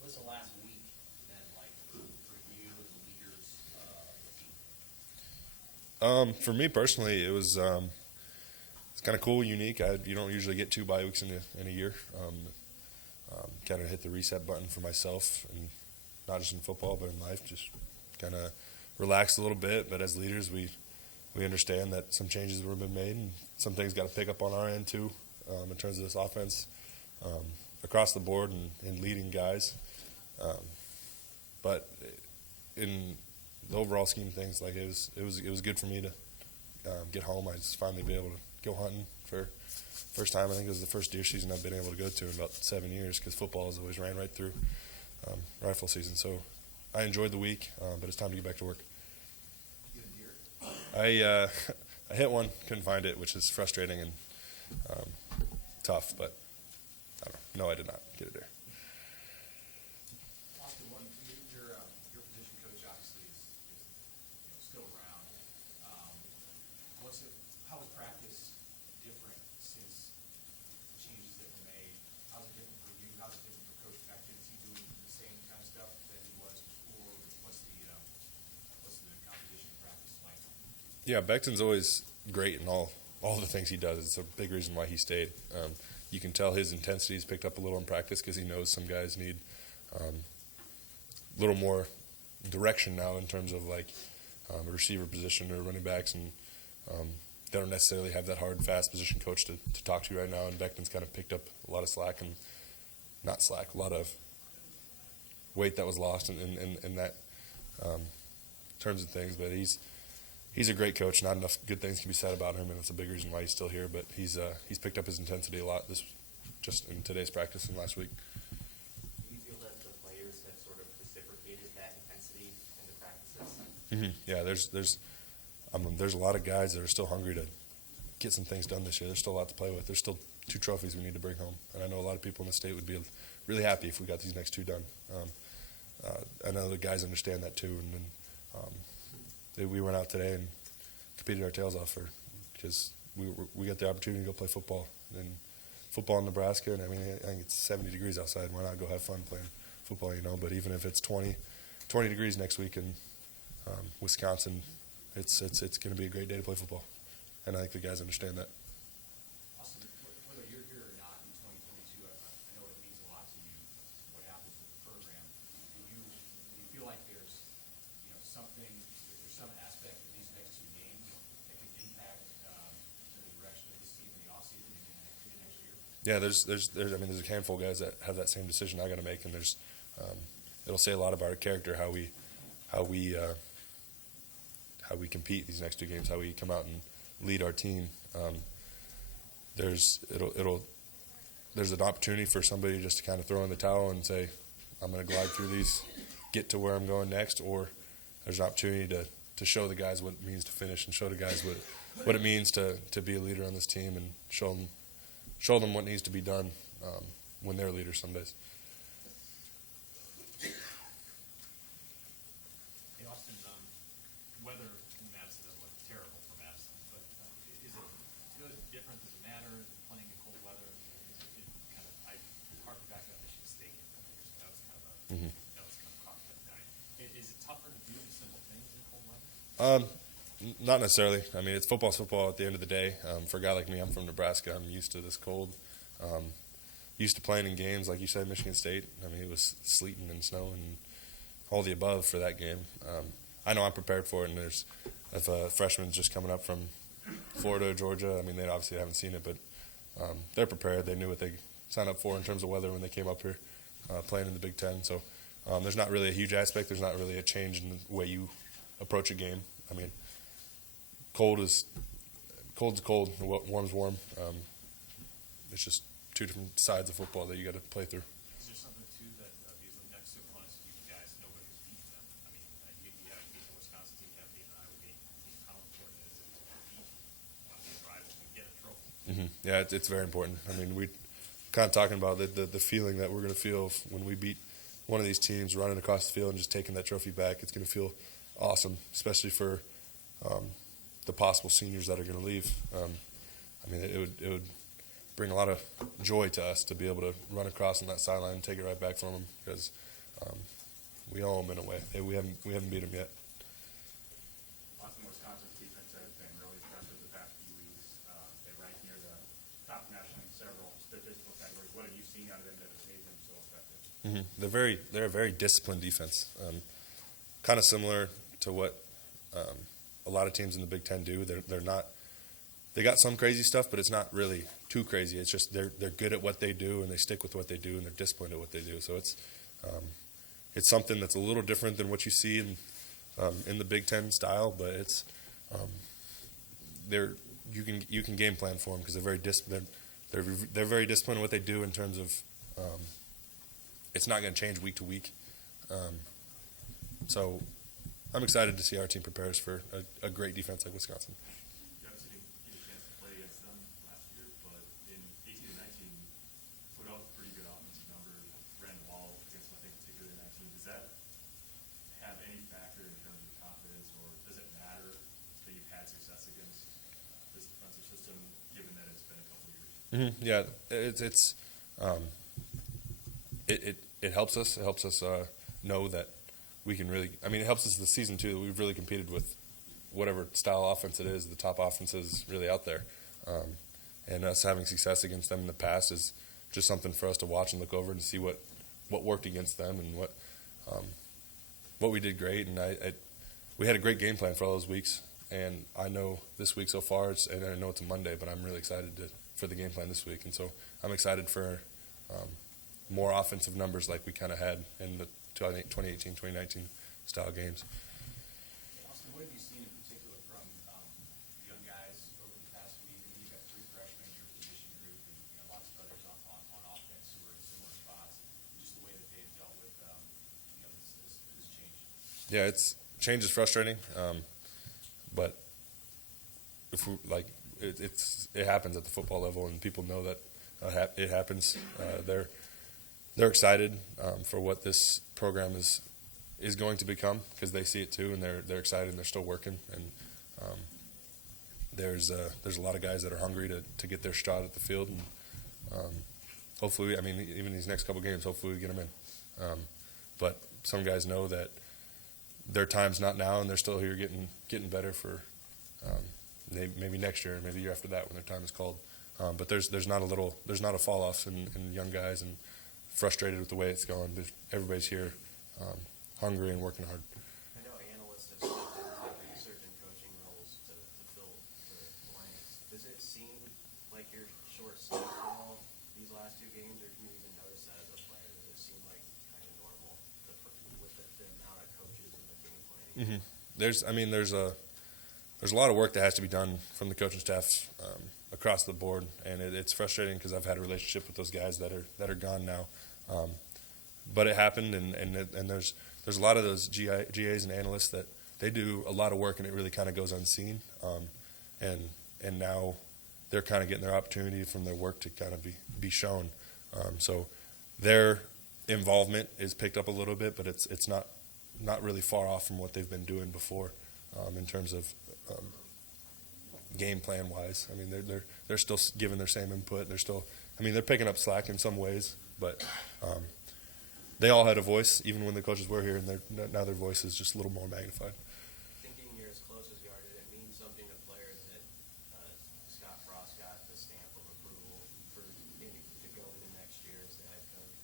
What's the last week been like for you and the leaders of the team? For me personally, it's kind of cool, unique. You don't usually get 2 bye weeks in a year. Kind of hit the reset button for myself, and not just in football but in life. Just kind of relax a little bit. But as leaders, we understand that some changes have been made, and some things got to pick up on our end too, in terms of this offense, across the board and leading guys. But in the overall scheme of things, like it was good for me to get home. I just finally be able to go hunting for first time. I think it was the first deer season I've been able to go to in about 7 years, because football has always ran right through rifle season. So I enjoyed the week, but it's time to get back to work. You get a deer? I hit one, couldn't find it, which is frustrating and tough. But I don't know. No, I did not get a deer. Austin, your position coach obviously is still around. How was practice different since the changes that were made? How's it different for you? How's it different for Coach Beckton? Is he doing the same kind of stuff that he was before? What's the composition of practice like? Yeah, Beckton's always great in all the things he does. It's a big reason why he stayed. You can tell his intensity's picked up a little in practice, because he knows some guys need a little more direction now in terms of like a receiver position or running backs, and they don't necessarily have that hard, fast position coach to talk to right now. And Beckton's kind of picked up a lot of slack, and not slack, a lot of weight that was lost in that terms of things. But he's a great coach. Not enough good things can be said about him, and it's a big reason why he's still here. But he's picked up his intensity a lot just in today's practice and last week. Do you feel that the players have sort of reciprocated that intensity in the practices? Mm-hmm. Yeah, there's a lot of guys that are still hungry to get some things done this year. There's still a lot to play with. There's still 2 trophies we need to bring home, and I know a lot of people in the state would be really happy if we got these next 2 done. I know the guys understand that too, and we went out today and competed our tails off because we got the opportunity to go play football in Nebraska. And I mean, I think it's 70 degrees outside. Why not go have fun playing football? But even if it's 20 degrees next week in Wisconsin, it's going to be a great day to play football, and I think the guys understand that. Austin, whether you're here or not in 2022, I know it means a lot to you what happens with the program. Do you feel like there's some aspect of these next 2 games that could impact the direction of this team in the offseason and into next year? Yeah, there's a handful of guys that have that same decision I got to make, and it'll say a lot about our character, how we compete these next 2 games, how we come out and lead our team. There's an opportunity for somebody just to kind of throw in the towel and say, I'm going to glide through these, get to where I'm going next, or there's an opportunity to show the guys what it means to finish, and show the guys what it means to be a leader on this team, and show them what needs to be done when they're leaders some days. Hey, Austin, weather in Madison doesn't look terrible for Madison, but is it good, different? Does it matter playing in cold weather? I harken back to that Michigan State game a couple years ago. That was kind of cocktail night. Is it tougher to do the simple things in cold weather? Not necessarily. I mean, football's football at the end of the day. For a guy like me, I'm from Nebraska. I'm used to this cold. Used to playing in games, like you said, Michigan State. I mean, it was sleeting and snowing and all the above for that game. I know I'm prepared for it, and if a freshman's just coming up from Florida or Georgia, I mean, they obviously haven't seen it, but they're prepared. They knew what they signed up for in terms of weather when they came up here playing in the Big Ten. So there's not really a huge aspect. There's not really a change in the way you approach a game. I mean, cold's cold, warm's warm. It's just 2 different sides of football that you got to play through. Is there something too that these next 2 opponents, you guys, nobody's beaten them? I mean, you haven't beaten the Wisconsin team, you haven't beaten the Iowa team. How important is it to beat one of these rivals and get a trophy? Mm-hmm. Yeah, it's very important. I mean, we kind of talking about the feeling that we're going to feel when we beat one of these teams, running across the field and just taking that trophy back. It's going to feel awesome, especially for the possible seniors that are going to leave. I mean, it would bring a lot of joy to us to be able to run across on that sideline and take it right back from them because we owe them in a way. We haven't beat them yet. Wisconsin's defense has been really impressive the past few weeks. They rank near the top nationally in several statistical categories. What have you seen out of them that has made them so effective? They're a very disciplined defense, kind of similar to what a lot of teams in the Big Ten do. They're not. They got some crazy stuff, but it's not really too crazy. It's just they're good at what they do and they stick with what they do and they're disciplined at what they do. So it's something that's a little different than what you see in the Big Ten style, but it's you can game plan for them because they're very disciplined. They're very disciplined in what they do in terms of it's not going to change week to week. So I'm excited to see our team prepares for a great defense like Wisconsin. You obviously didn't get a chance to play against them last year, but in 18 and 19, put up pretty good offensive numbers, ran the ball against them, I think, particularly in 19. Does that have any factor in terms of confidence, or does it matter that you've had success against this defensive system, given that it's been a couple of years? Yeah, it helps us. It helps us know that we can really. I mean, it helps us this season too. That we've really competed with whatever style offense it is, the top offenses really out there, and us having success against them in the past is just something for us to watch and look over and see what worked against them and what we did great. And we had a great game plan for all those weeks. And I know this week so far, and I know it's a Monday, but I'm really excited for the game plan this week. And so I'm excited for more offensive numbers like we kind of had in the 2018, 2019 style games. Austin, what have you seen in particular from young guys over the past week? I mean, you've got 3 freshmen in your position group and lots of others on offense who are in similar spots. Just the way that they've dealt with this change. Yeah, change is frustrating, but if we, it happens at the football level, and people know that it happens. They're excited for what this program is going to become because they see it too, and they're excited and they're still working. And there's a lot of guys that are hungry to get their shot at the field, and hopefully, I mean, even these next couple games, hopefully we get them in. But some guys know that their time's not now, and they're still here getting better for maybe next year, maybe the year after that when their time is called. But there's not a fall off in young guys and frustrated with the way it's going. Everybody's here, hungry and working hard. I know analysts have stepped into certain coaching roles to fill the blanks. Does it seem like you're short-staffed at all these last 2 games, or can you even notice that as a player? Does it seem like kind of normal with the amount of coaches and the game planning? There's a lot of work that has to be done from the coaching staff across the board, and it's frustrating because I've had a relationship with those guys that are gone now. But it happened, and there's a lot of those GAs and analysts that they do a lot of work, and it really kind of goes unseen. And now they're kind of getting their opportunity from their work to kind of be shown. So their involvement is picked up a little bit, but it's not really far off from what they've been doing before in terms of game plan wise. I mean, they're still giving their same input. They're picking up slack in some ways, but they all had a voice, even when the coaches were here, and now their voice is just a little more magnified. Thinking you're as close as you are, did it mean something to players that Scott Frost got the stamp of approval to go into next year as the head coach?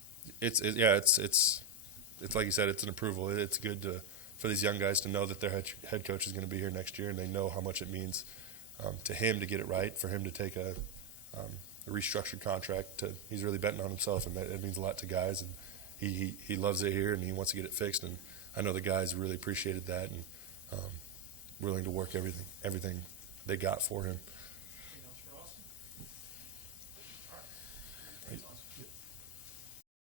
It's like you said, it's an approval. It's good for these young guys to know that their head coach is going to be here next year, and they know how much it means to him to get it right, for him to take a restructured contract. He's really betting on himself, and it means a lot to guys. And he loves it here, and he wants to get it fixed. And I know the guys really appreciated that and willing to work everything they got for him.